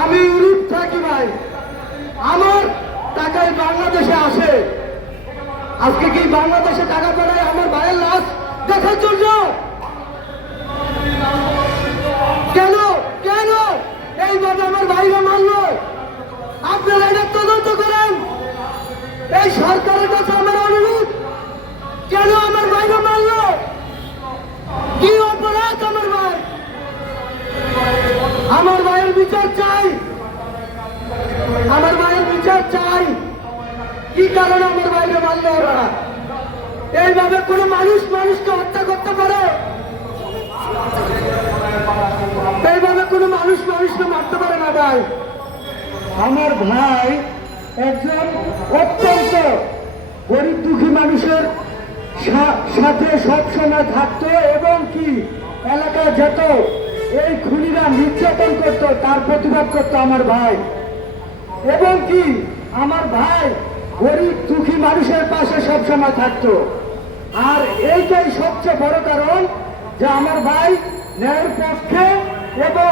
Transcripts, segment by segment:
আমি ইউরোপ থাকি ভাই, আমার টাকায় বাংলাদেশে আসে। আজকে কি বাংলাদেশে টাকা পাঠায় আমার ভাইয়ের লাশ দেখার জন্য? কেন কেন এইভাবে আমার ভাইরা মারলো? আপনারা এটা তদন্ত করেন। এই সরকারের কাছে আমার অনুরোধ, কেন আমার ভাইরা মারলো? কি অপরাধ আমার ভাই? আমার ভাইয়ের বিচার চাই, আমার ভাইয়ের বিচার চাই। কি কারণে আমার ভাইরা মারলো ওরা? এইভাবে কোনো মানুষ মানুষকে হত্যা করতে পারে? এইভাবে কোনো মানুষ মানুষকে মারতে পারে না ভাই। আমার ভাই একজন অত্যন্ত গরিব দুঃখী মানুষের সাথে সবসময় থাকতো এবং কি এলাকায় যেত এই খুনিরা নির্যাতন করতো তার প্রতিবাদ করতো আমার ভাই। এবং কি আমার ভাই গরিব দুঃখী মানুষের পাশে সবসময় থাকতো। আর এইটাই সবচেয়ে বড় কারণ যে আমার ভাই ন্যায়ের পক্ষে এবং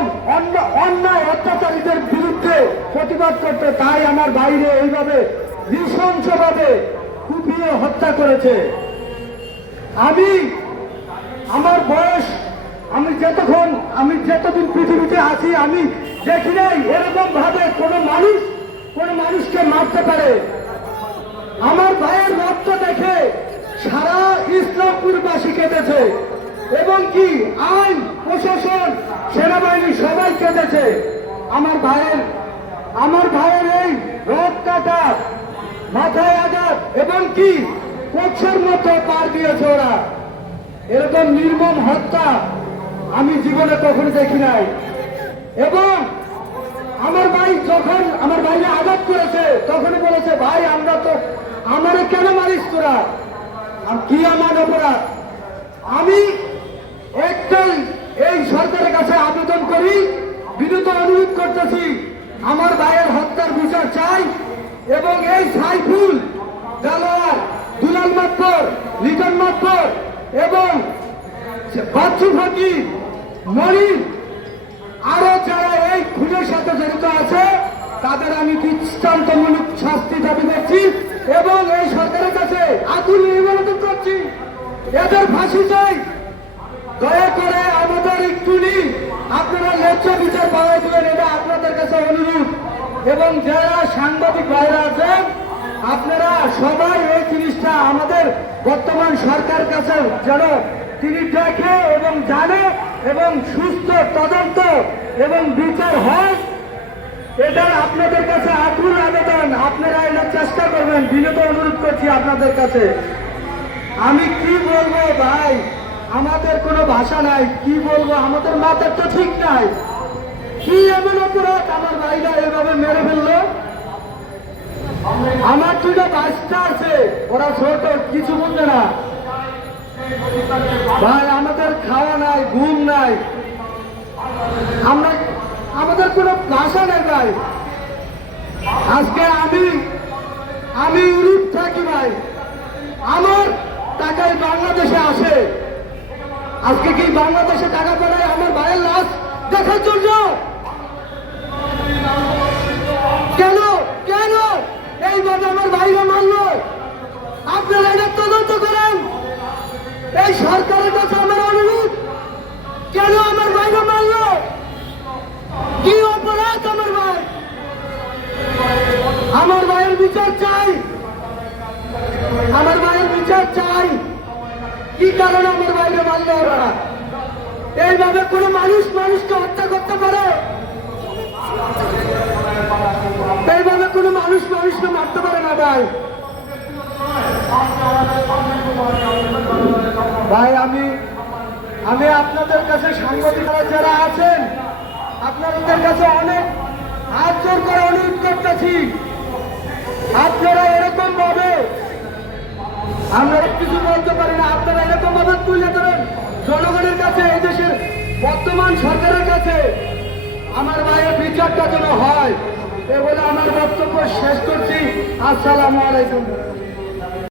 অন্যায় অত্যাচারীদের বিরুদ্ধে প্রতিবাদ করতে, তাই আমার ভাইরে এইভাবে নৃশংসভাবে কুপিয়ে হত্যা করেছে। আমার বয়স, আমি যতদিন পৃথিবীতে আছি আমি দেখি নাই এরকম ভাবে কোনো মানুষকে মারতে পারে। আমার ভাইয়ের রক্ত দেখে সারা ইসলামপুরবাসী কেঁদেছে এবং কি আইন প্রশাসন সেনাবাহিনী সবাই কেঁদেছে। আমার ভাইয়ের এই রথ কাটা, মাথায় আঘাত এবং কি কচ্ছের মতো পার দিয়েছে ওরা। এরকম নির্মম হত্যা আমি জীবনে কখনো দেখি নাই। এবং আমার ভাই যখন আমার ভাইকে আঘাত করেছে তখনই বলেছে, ভাই আমরা তো আমারে কেন মারিস তোরা, কি আমার অপরাধ? আমি একটাই এই সরকারের কাছে আবেদন করি, বিনীত অনুরোধ করতেছি, আমার ভাইয়ের হত্যার বিচার চাই। এবং এই সাইফুল, দেলোয়ার, দুলাল মাতবর, লিটন মাতবর এবং বাচ্চু ফকির, মনির, আরো যারা এই খুনের সাথে জড়িত আছে তাদের আমি দৃষ্টান্তমূলক শাস্তি দাবি করছি এবং এই সরকারের কাছে আকুল নিবেদন করছি, এদের ফাঁসি চাই। দয়া করে আমাদের একটু আপনারা ন্যায্য বিচার পাওয়াই দেবেন, এটা আপনাদের কাছে অনুরোধ। এবং যারা সাংবাদিক ভাইরা আছেন আপনারা সবাই এই জিনিসটা আমাদের বর্তমান সরকার কাছে যেন তিনি দেখে এবং জানে এবং সুস্থ তদন্ত এবং বিচার হয়, এটা আপনাদের কাছে আকুল আবেদন। আপনারা এটা চেষ্টা করবেন, বিনীত অনুরোধ করছি আপনাদের কাছে। আমি কি বলবো ভাই, আমাদের কোনো ভাষা নাই, কি বলবো, আমাদের মাথার তো ঠিক নাই। কি এমন অপরাধ আমার ভাইরা এভাবে মেরে ফেললো? আমার দুটো বাচ্চা আছে, ওরা ছোট, কিছু বুঝবে না ভাই। আমাদের খাওয়া নাই, ঘুম নাই, আমাদের কোনো ভাষা নেই ভাই। আজকে আমি ইউরোপ থাকি ভাই, আমার টাকায় বাংলাদেশে আসে। আজকে কি বাংলাদেশে টাকা পাঠায় আমার ভাইয়ের লাশ দেখার জন্য? কেন কেন এইভাবে আমার ভাইরা মারলো? আপনারা এটা তদন্ত করেন। এই সরকারের কাছে আমার অনুরোধ, কেন আমার ভাইরা মারলো? কি অপরাধ আমার ভাই? আমার ভাইয়ের বিচার চাই, আমার ভাইয়ের বিচার চাই। কি কারণে আমার ভাইরা মারলো ওরা? এইভাবে কোনো মানুষ মানুষকে হত্যা করতে পারে? এইভাবে কোনো মানুষ মানুষকে মারতে পারে না ভাই। ভাই আমি আপনাদের কাছে সাংবাদিকরা যারা আছেন আপনাদের কাছে অনেক হাত জোর করে অনুরোধ করতেছি, আপনারা এরকম ভাবে, আমরা কিছু বলতে পারি না, আপনারা এরকম ভাবে তুলে ধরেন জনগণের কাছে, এই দেশের বর্তমান সরকারের কাছে আমার ভাইয়ের বিচারটা যেন হয়। এ বলে আমার বক্তব্য শেষ করছি। আসসালামু আলাইকুম।